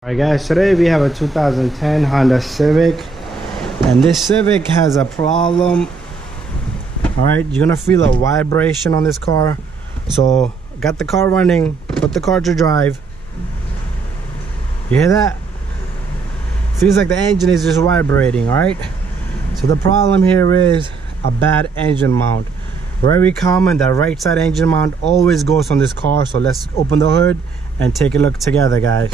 Alright guys, today we have a 2010 Honda Civic, and this Civic has a problem. Alright, you're gonna feel a vibration on this car. So got the car running, put the car to drive. You hear that? Feels like the engine is just vibrating. Alright, so the problem here is a bad engine mount. Very common, that right side engine mount always goes on this car. So let's open the hood and take a look together, guys.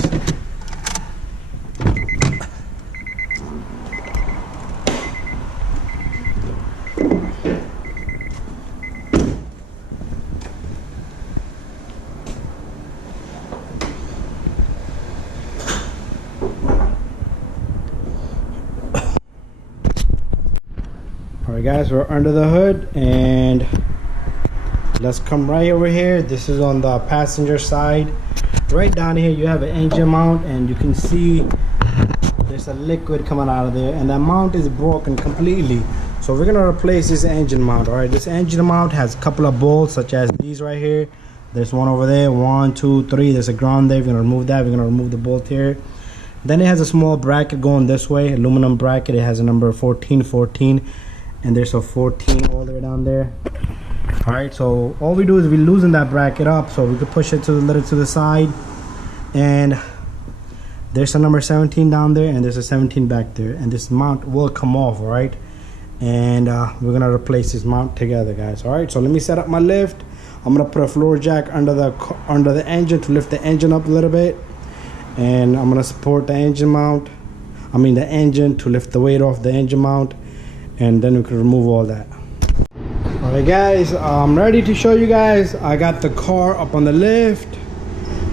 Alright guys, we're under the hood and let's come right over here. This is on the passenger side. Right down here you have an engine mount, and you can see there's a liquid coming out of there, and that mount is broken completely. So we're gonna replace this engine mount. Alright, this engine mount has a couple of bolts such as these right here. There's one over there, 1, 2, 3. There's a ground there. We're gonna remove that. We're gonna remove the bolt here. Then it has a small bracket going this way, aluminum bracket. It has a number 1414. And there's a 14 all the way down there. All right, so all we do is we loosen that bracket up so we could push it to the little to the side, and there's a number 17 down there, and there's a 17 back there, and this mount will come off. All right, and we're gonna replace this mount together, guys. All right, so let me set up my lift. I'm gonna put a floor jack under the engine to lift the engine up a little bit, and I'm gonna support the engine mount, the engine, to lift the weight off the engine mount, and then we can remove all that. Alright guys, I'm ready to show you guys. I got the car up on the lift.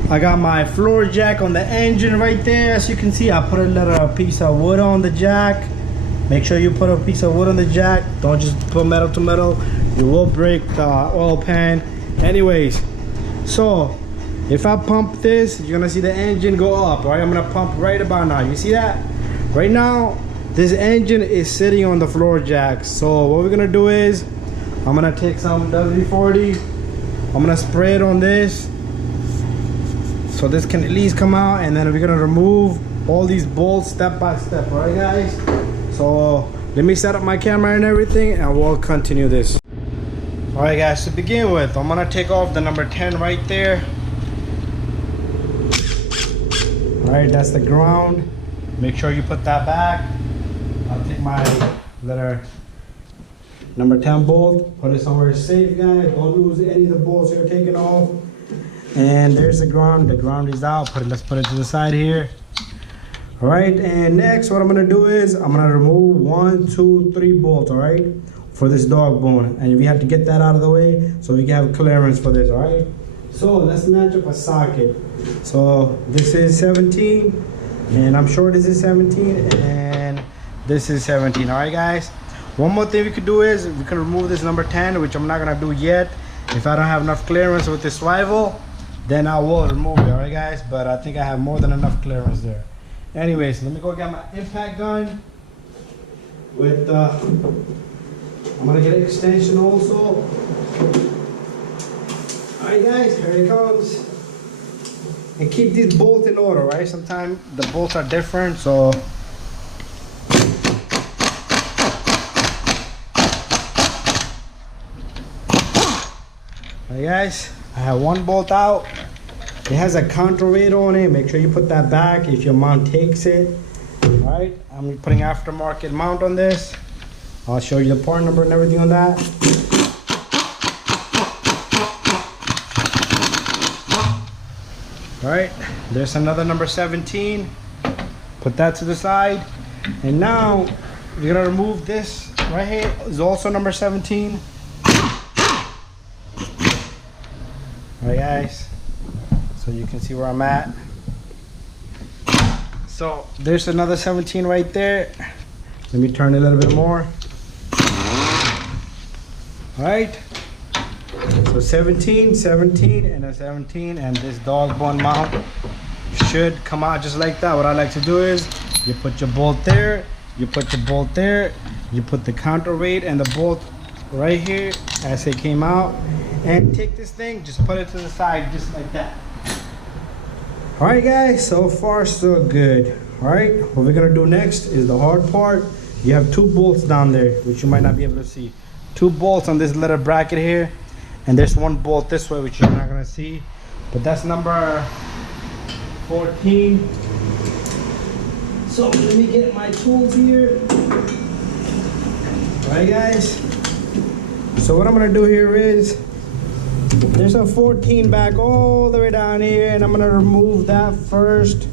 I got my floor jack on the engine right there. As you can see, I put a little piece of wood on the jack. Make sure you put a piece of wood on the jack. Don't just put metal to metal. You will break the oil pan. Anyways, so if I pump this, you're gonna see the engine go up. Alright, I'm gonna pump right about now. You see that? Right now this engine is sitting on the floor jack. So what we're gonna do is I'm gonna take some WD-40. I'm gonna spray it on this so this can at least come out, and then we're gonna remove all these bolts step by step. All right guys, so let me set up my camera and everything, and we'll continue this. All right guys, to begin with, I'm gonna take off the number 10 right there. All right, that's the ground. Make sure you put that back. I'll take my little number 10 bolt, put it somewhere safe, guys. Don't lose any of the bolts you're taking off. And there's the ground. The ground is out. Let's put it to the side here. All right, and next what I'm gonna do is I'm gonna remove 1, 2, 3 bolts, all right, for this dog bone. And we have to get that out of the way so we can have clearance for this, all right? So let's match up a socket. So this is 17, and I'm sure this is 17, and this is 17. All right guys, one more thing we could do is we can remove this number 10, which I'm not gonna do yet. If I don't have enough clearance with this swivel, then I will remove it. All right guys, but I think I have more than enough clearance there. Anyways, let me go get my impact gun with I'm gonna get an extension also. All right guys, here it comes. And keep these bolts in order, right? Sometimes the bolts are different, so alright guys, I have one bolt out. It has a counterweight on it. Make sure you put that back if your mount takes it. Alright, I'm putting aftermarket mount on this. I'll show you the part number and everything on that. Alright, there's another number 17. Put that to the side. And now we're gonna remove this right here. It's also number 17. Alright guys, so you can see where I'm at. So there's another 17 right there. Let me turn it a little bit more. Alright, so 17, 17, and a 17, and this dog bone mount should come out just like that. What I like to do is you put your bolt there, you put your bolt there, you put the counterweight and the bolt right here as it came out, and take this thing, just put it to the side just like that. All right, guys, so far so good. All right, what we're gonna do next is the hard part. You have 2 bolts down there, which you might not be able to see. 2 bolts on this little bracket here, and there's 1 bolt this way, which you're not gonna see, but that's number 14. So let me get my tools here. All right, guys. So what I'm gonna do here is, there's a 14 back all the way down here, and I'm gonna remove that first.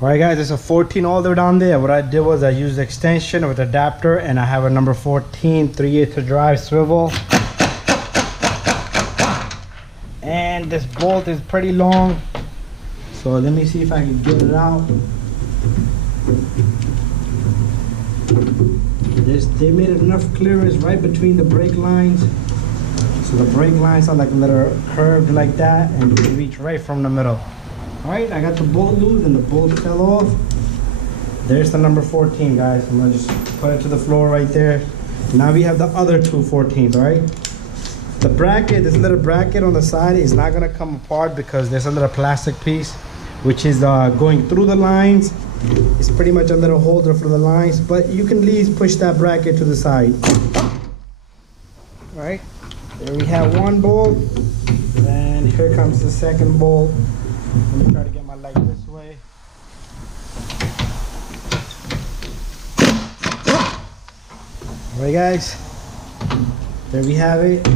All right, guys, there's a 14 all the way down there. What I did was I used the extension with adapter, and I have a number 14 3/8 drive swivel. And this bolt is pretty long, so let me see if I can get it out. They made enough clearance right between the brake lines, so the brake lines are like a little curved like that, and you can reach right from the middle. All right, I got the bolt loose and the bolt fell off. There's the number 14, guys. I'm gonna just put it to the floor right there. Now we have the other 2 14s, all right? The bracket, this little bracket on the side is not gonna come apart because there's a little plastic piece which is going through the lines. It's pretty much a little holder for the lines, but you can at least push that bracket to the side. All right, there we have 1 bolt, and here comes the second bolt. Let me try to get my leg this way. All right, guys, there we have it.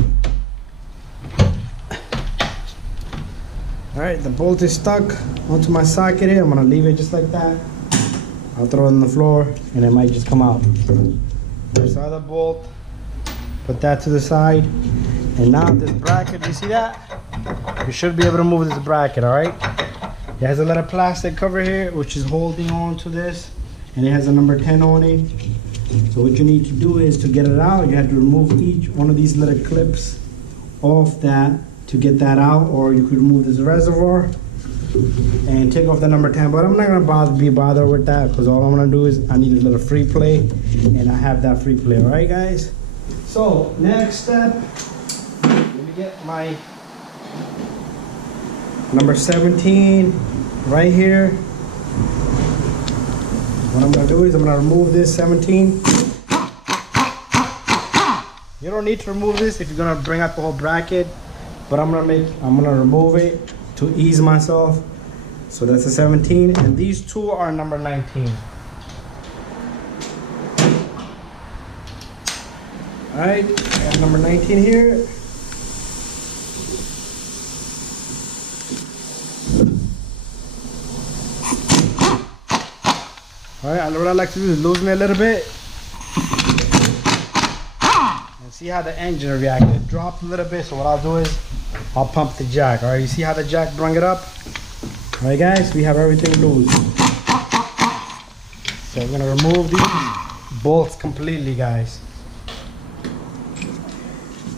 All right, the bolt is stuck onto my socket here. I'm gonna leave it just like that. I'll throw it on the floor and it might just come out. There's the other bolt. Put that to the side. And now this bracket, you see that? You should be able to move this bracket, all right? It has a little plastic cover here which is holding on to this, and it has a number 10 on it. So what you need to do is to get it out, you have to remove each one of these little clips off that to get that out, or you could remove this reservoir and take off the number 10, but I'm not gonna be bothered with that because all I'm gonna do is I need a little free play, and I have that free play. All right, guys, so next step, let me get my number 17 right here. What I'm gonna do is I'm gonna remove this 17. You don't need to remove this if you're gonna bring out the whole bracket, but I'm gonna remove it to ease myself. So that's a 17, and these 2 are number 19. All right, I got number 19 here. All right, what I like to do is loosen it a little bit and see how the engine reacted. It dropped a little bit, so what I'll do is I'll pump the jack. All right, you see how the jack brought it up? All right, guys, we have everything loose. So we're gonna remove these bolts completely, guys.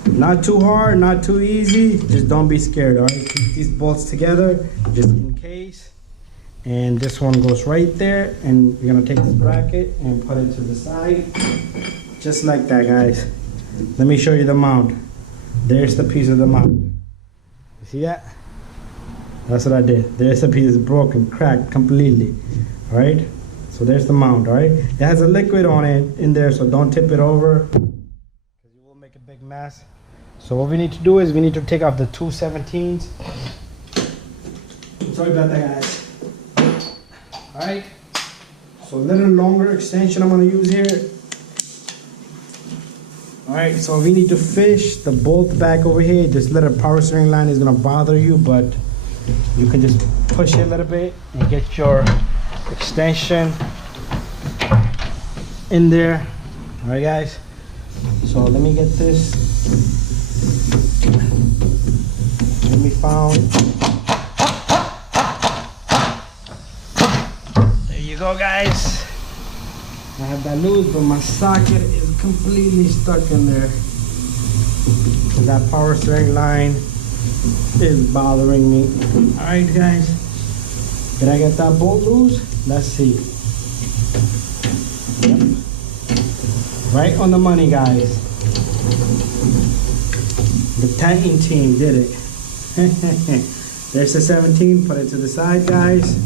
Not too hard, not too easy. Just don't be scared, all right? Keep these bolts together just in case. And this one goes right there, and you're gonna take this bracket and put it to the side. Just like that, guys. Let me show you the mount. There's the piece of the mount. You see that? That's what I did. There's a piece broken, cracked completely. All right? So there's the mount, all right? It has a liquid on it in there, so don't tip it over, because you will make a big mess. So what we need to do is we need to take off the 2 17s. Sorry about that, guys. All right, so a little longer extension I'm gonna use here. All right, so we need to fish the bolt back over here. This little power steering line is gonna bother you, but you can just push it a little bit and get your extension in there. All right, guys, so let me get this. Let me found. You go, guys. I have that loose, but my socket is completely stuck in there. And that power steering line is bothering me. All right, guys. Did I get that bolt loose? Let's see. Yep. Right on the money, guys. The tightening team did it. There's the 17, put it to the side, guys.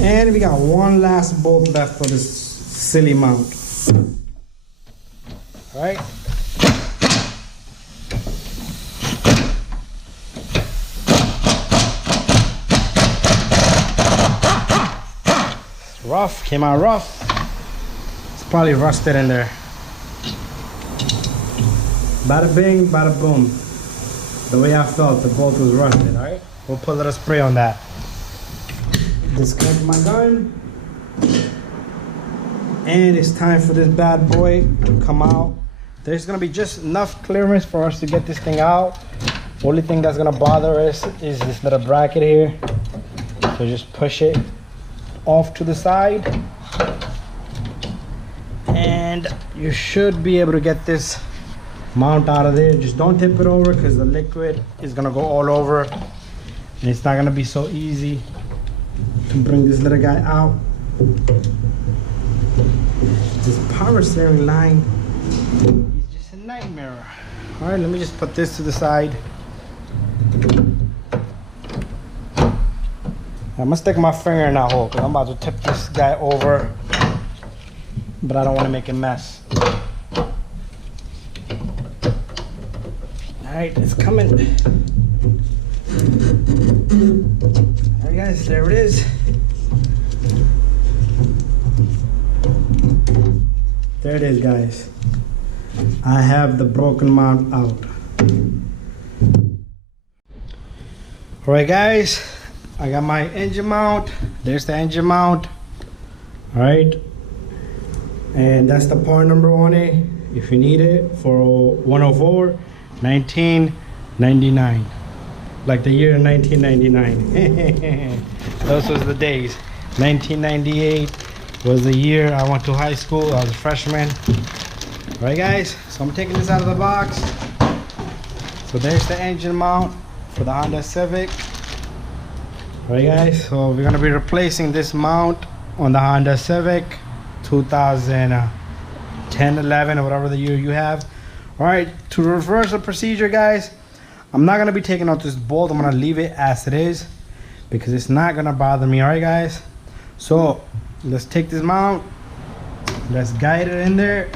And we got one last bolt left for this silly mount. All right. It's rough, came out rough. It's probably rusted in there. Bada bing, bada boom. The way I felt, the bolt was rusted, all right? We'll put a little spray on that. Disconnect my gun. And it's time for this bad boy to come out. There's gonna be just enough clearance for us to get this thing out. Only thing that's gonna bother us is this little bracket here. So just push it off to the side. And you should be able to get this mount out of there. Just don't tip it over because the liquid is gonna go all over. And it's not gonna be so easy to bring this little guy out. This power steering line is just a nightmare. All right, let me just put this to the side. I'm gonna stick my finger in that hole because I'm about to tip this guy over, but I don't want to make a mess. All right, it's coming. All right, guys, there it is. There it is, guys. I have the broken mount out. All right, guys, I got my engine mount. There's the engine mount. All right, and that's the part number on it if you need it for 104 1999, like the year 1999. Those was the days. 1998 was the year I went to high school. I was a freshman. All right, guys, so I'm taking this out of the box. So there's the engine mount for the Honda Civic. All right, guys, so we're gonna be replacing this mount on the Honda Civic 2010, 11, or whatever the year you have. All right, to reverse the procedure, guys, I'm not gonna be taking out this bolt. I'm gonna leave it as it is because it's not gonna bother me. All right, guys, so let's take this mount, let's guide it in there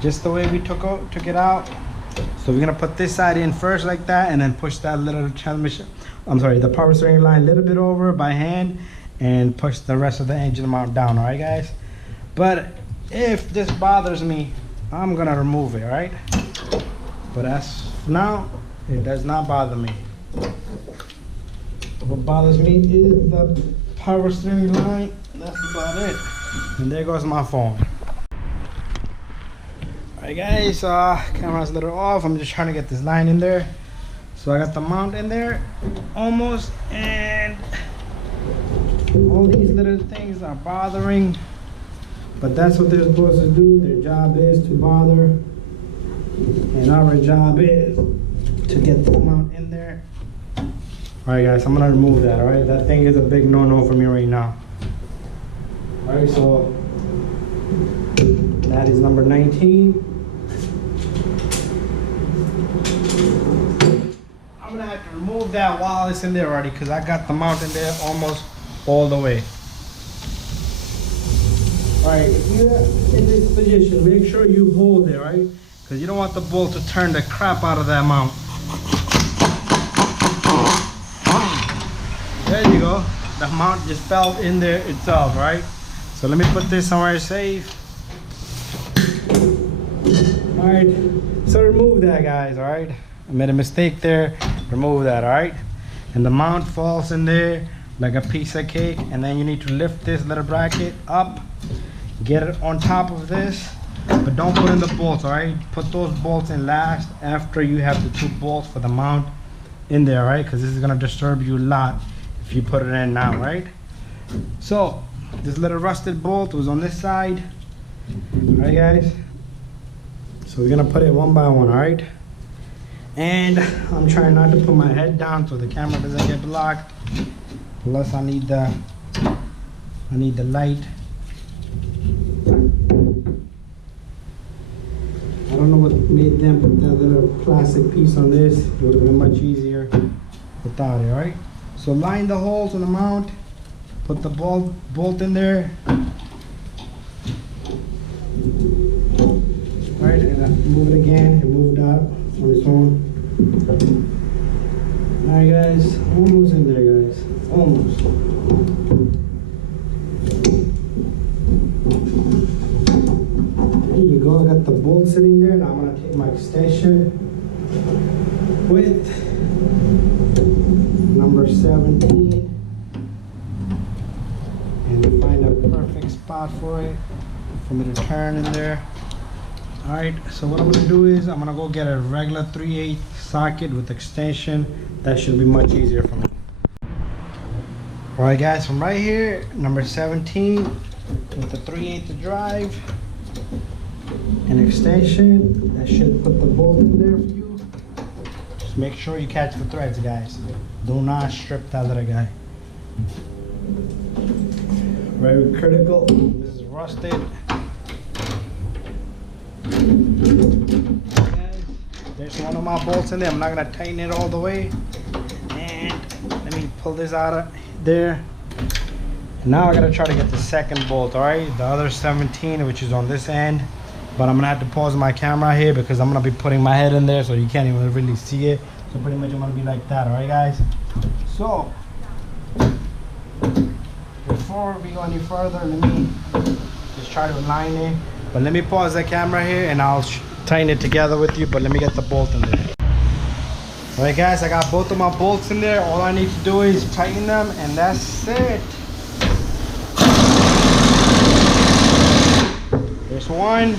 just the way we took it out. So we're gonna put this side in first like that, and then push that little transmission, the power steering line a little bit over by hand and push the rest of the engine mount down. All right, guys, but if this bothers me, I'm gonna remove it. All right, but as of now, it does not bother me. What bothers me is the power steering line. That's about it. And there goes my phone. Alright, guys, camera's a little off. I'm just trying to get this line in there. So I got the mount in there almost, and all these little things are bothering, but that's what they're supposed to do. Their job is to bother, and our job is to get the mount in there. Alright, guys, I'm gonna remove that. Alright, that thing is a big no-no for me right now. Alright, so that is number 19. I'm gonna have to remove that while it's in there already because I got the mount in there almost all the way. Alright, if you're in this position, make sure you hold it, right? Because you don't want the bolt to turn the crap out of that mount. There you go. The mount just fell in there itself, right? So let me put this somewhere safe. All right, so remove that, guys. All right, I made a mistake there. Remove that. All right, and the mount falls in there like a piece of cake, and then you need to lift this little bracket up, get it on top of this, but don't put in the bolts. All right, put those bolts in last after you have the 2 bolts for the mount in there, right? Because this is gonna disturb you a lot if you put it in now, right? So this little rusted bolt was on this side. All right, guys, so we're gonna put it one by one. All right, and I'm trying not to put my head down so the camera doesn't get blocked. Plus I need the light. I don't know what made them put that little plastic piece on this. It would have been much easier. without it. All right, so line the holes on the mount, put the bolt in there. All right, and move it again. It moved out on its own. All right, guys, almost in there, guys, almost. There you go. I got the bolt sitting there. Now I'm gonna take my extension with number 17 and find a perfect spot for it for me to turn in there. All right, so what I'm gonna do is I'm gonna go get a regular 3/8 socket with extension. That should be much easier for me. All right, guys, from right here, number 17 with the 3/8 drive and extension, that should put the bolt in there for you. Just make sure you catch the threads, guys. Do not strip that little guy. Very critical. This is rusted. There's one of my bolts in there. I'm not gonna tighten it all the way. And let me pull this out of there. Now I gotta try to get the second bolt. All right, the other 17, which is on this end. But I'm gonna have to pause my camera here because I'm gonna be putting my head in there, so you can't even really see it. So pretty much I'm gonna be like that. All right, guys. So before we go any further, let me just try to align it. But let me pause the camera here and I'll tighten it together with you, but let me get the bolt in there. All right, guys, I got both of my bolts in there. All I need to do is tighten them and that's it. There's one.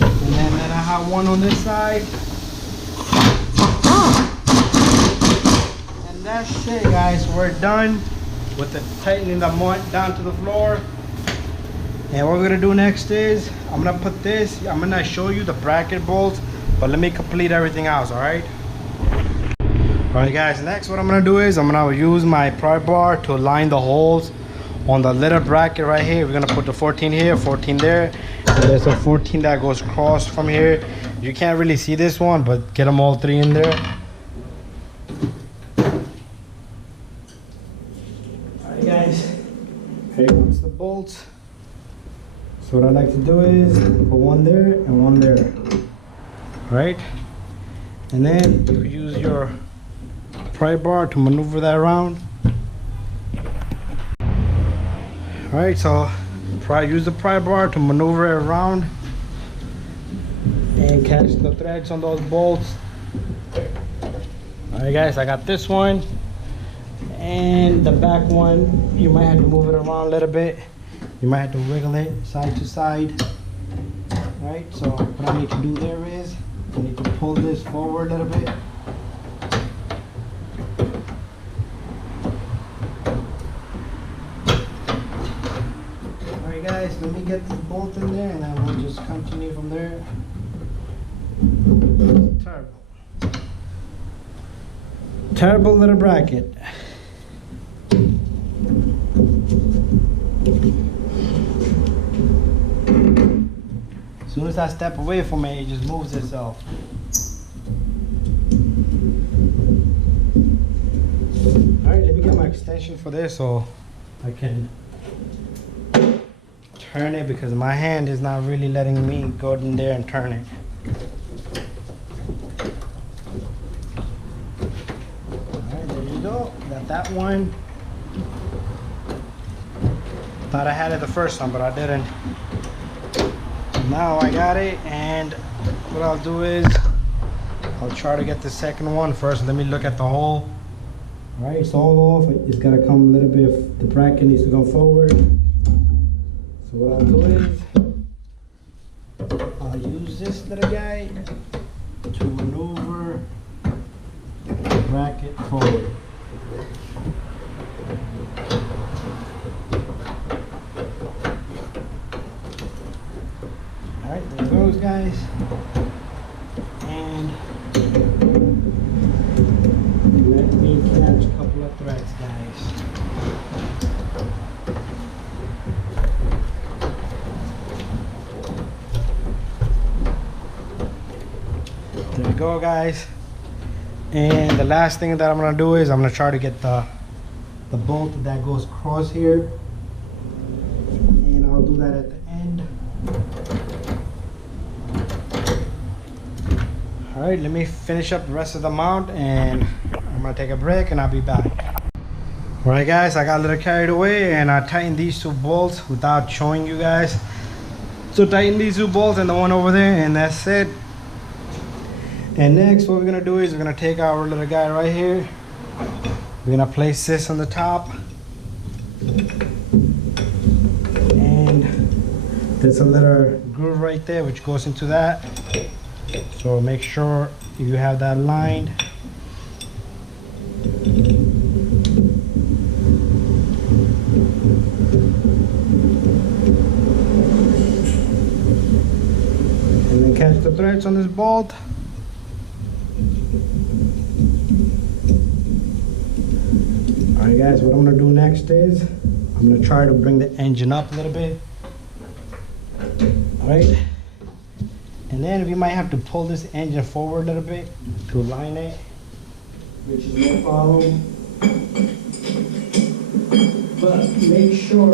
And then I have one on this side. And that's it, guys. We're done with the tightening the mount down to the floor. And what we're gonna do next is I'm gonna put this, I'm gonna show you the bracket bolts, but let me complete everything else. All right, guys, next what I'm gonna do is I'm gonna use my pry bar to align the holes on the little bracket right here. We're gonna put the 14 here, 14 there, and there's a 14 that goes across from here. You can't really see this one, but get them all three in there. Alright, guys, here comes the bolts. So what I like to do is put one there and one there. Right, and then you use your pry bar to maneuver that around. Alright, so use the pry bar to maneuver it around and catch the threads on those bolts. Alright, guys, I got this one and the back one. You might have to move it around a little bit. You might have to wiggle it side to side. Alright, so what I need to do there is I need to pull this forward a little bit. Alright, guys, let me get the bolt in there and then we'll just continue from there. Terrible little bracket. As soon as I step away from it, it just moves itself. Alright, let me get my extension for this so I can turn it because my hand is not really letting me go in there and turn it. Alright, there you go. Got that one. Thought I had it the first time, but I didn't. Now I got it, and what I'll do is I'll try to get the second one first. Let me look at the hole. All right, it's all off. It's got to come a little bit. The bracket needs to go forward. So what I'll do is I'll use this little guy to maneuver the bracket forward. Alright, there it goes, guys. And let me catch a couple of threads, guys. There it go, guys. And the last thing that I'm gonna do is I'm gonna try to get the bolt that goes across here, and I'll do that at the end. All right, let me finish up the rest of the mount, and I'm gonna take a break and I'll be back. All right, guys, I got a little carried away and I tightened these two bolts without showing you guys. So tighten these two bolts and the one over there, and that's it. And next, what we're gonna do is we're gonna take our little guy right here. We're gonna place this on the top, and there's a little groove right there which goes into that. So make sure you have that lined. And then catch the threads on this bolt. Alright guys, what I'm gonna do next is I'm gonna try to bring the engine up a little bit. Alright. And then we might have to pull this engine forward a little bit to align it, which is no problem. But make sure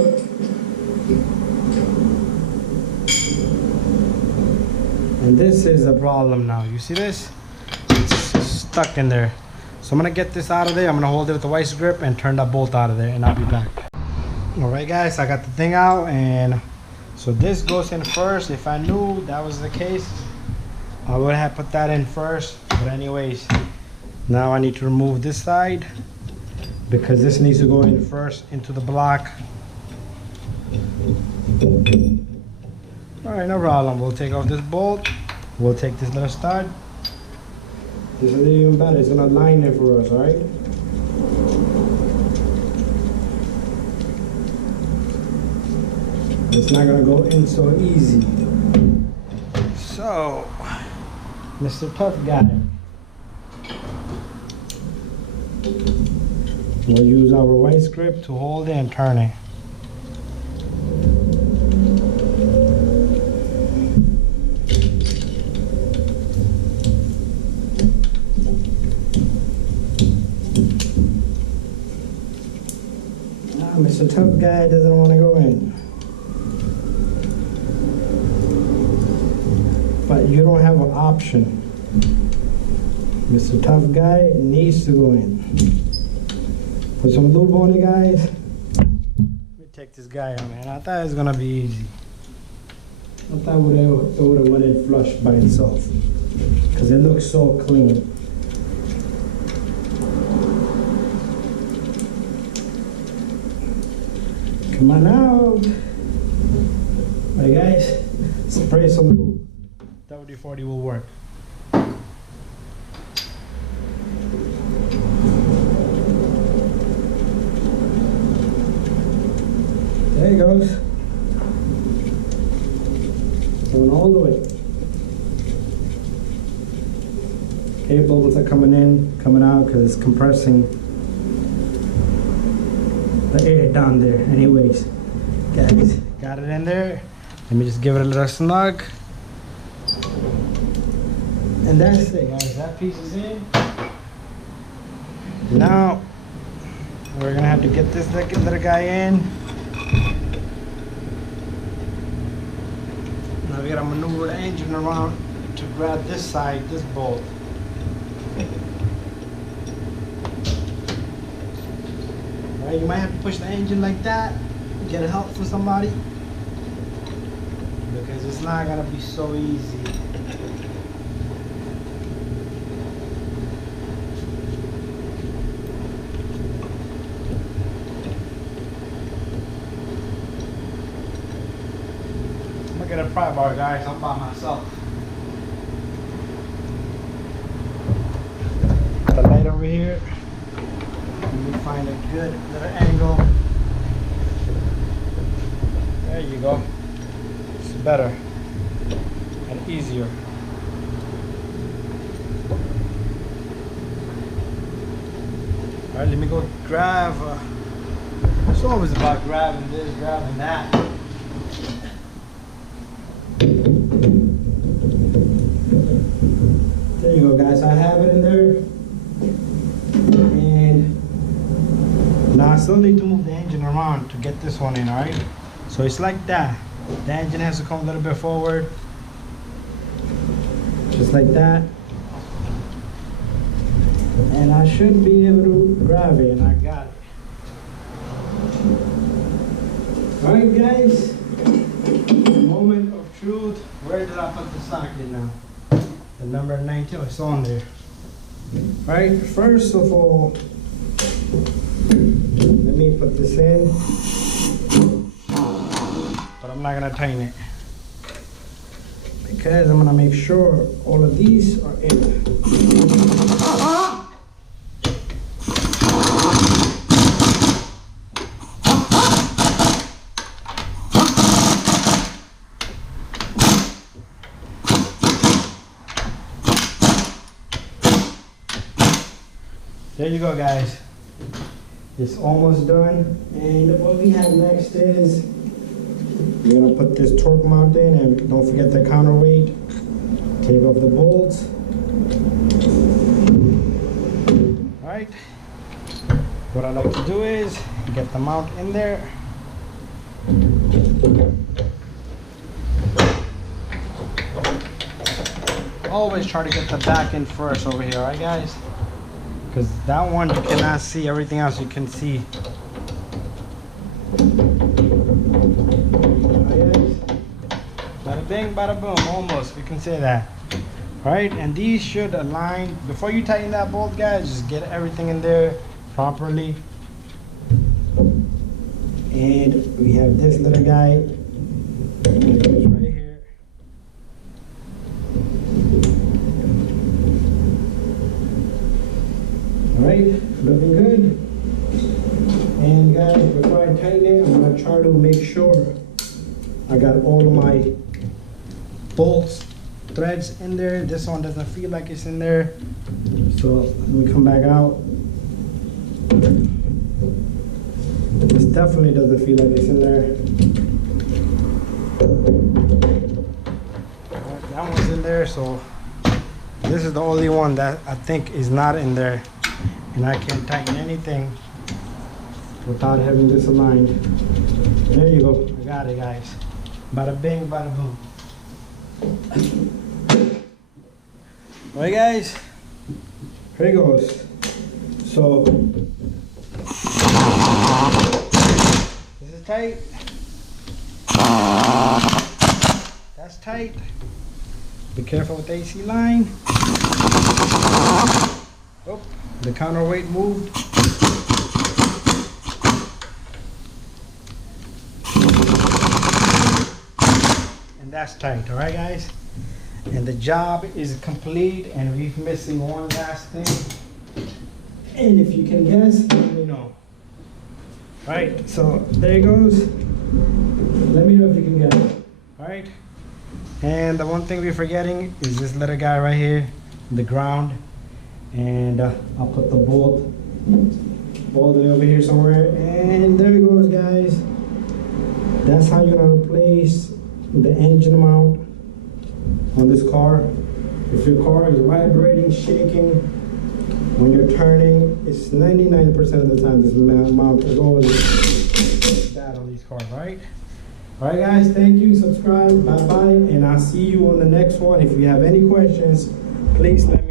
and this is the problem now. You see this? It's stuck in there. So I'm gonna get this out of there. I'm gonna hold it with the vice grip and turn that bolt out of there, and I'll be back. Alright guys, I got the thing out, and so this goes in first. If I knew that was the case, I would have put that in first. But anyways, now I need to remove this side because this needs to go in first into the block. Alright, no problem. We'll take off this bolt. We'll take this little stud. This is even better. It's gonna line it for us, alright? It's not gonna go in so easy. So, Mr. Tough Guy, we'll use our vice grip to hold it and turn it. Mr. Tough Guy doesn't want to go in. But you don't have an option. Mr. Tough Guy needs to go in. Put some lube on it, guys. Let me take this guy out, man. I thought it was gonna be easy. I thought it would have went in flush by itself, because it looks so clean. Come on out. Alright guys, spray some lube. WD-40 will work. There it goes. Going all the way. Okay, bubbles are coming in, coming out because it's compressing the air down there. Anyways, guys, got it in there. Let me just give it a little snug. And that's it, guys. That piece is in. Now, we're gonna have to get this little guy in. Now we gotta maneuver the engine around to grab this side, this bolt. You might have to push the engine like that, get help from somebody, because it's not gonna be so easy. Look at the pry bar, guys. I'm by myself. The light over here. Let me find a good little angle. There you go. It's better and easier. Alright, let me go grab. It's always about grabbing this, grabbing that. There you go, guys. Now I still need to move the engine around to get this one in, alright? So it's like that. The engine has to come a little bit forward. Just like that. And I should be able to grab it, and I got it. Alright guys, moment of truth. Where did I put the socket now? The number 19, it's on there. Alright, first of all, let me put this in. But I'm not gonna tighten it, because I'm gonna make sure all of these are in. There you go, guys. It's almost done. And what we have next is we're gonna put this torque mount in, and don't forget the counterweight. Take off the bolts. All right. What I like to do is get the mount in there. Always try to get the back in first over here, all right, guys? Because that one you cannot see, everything else you can see. Bada bing, bada boom, almost, we can say that. Right, and these should align. Before you tighten that bolt, guys, just get everything in there properly. And we have this little guy right here. Alright, looking good. And guys, before I tighten it, I'm gonna try to make sure I got all of my bolts, threads in there. This one doesn't feel like it's in there. So let me come back out. This definitely doesn't feel like it's in there. That one's in there, so this is the only one that I think is not in there. And I can't tighten anything without having this aligned. There you go. I got it, guys. Bada bing, bada boom. Alright, guys. Here it goes. So this is tight. That's tight. Be careful with the AC line. Oh, the counterweight moved. And that's tight, alright guys? And the job is complete, and we're missing one last thing. And if you can guess, let me know. Alright, so there it goes. Let me know if you can guess. Alright? And the one thing we're forgetting is this little guy right here, the ground. And I'll put the bolt all the way over here somewhere. And there it goes, guys. That's how you're gonna replace the engine mount on this car. If your car is vibrating, shaking when you're turning, it's 99% of the time this mount is always bad on these cars, right? Alright guys, thank you, subscribe, bye bye, and I'll see you on the next one. If you have any questions, please let me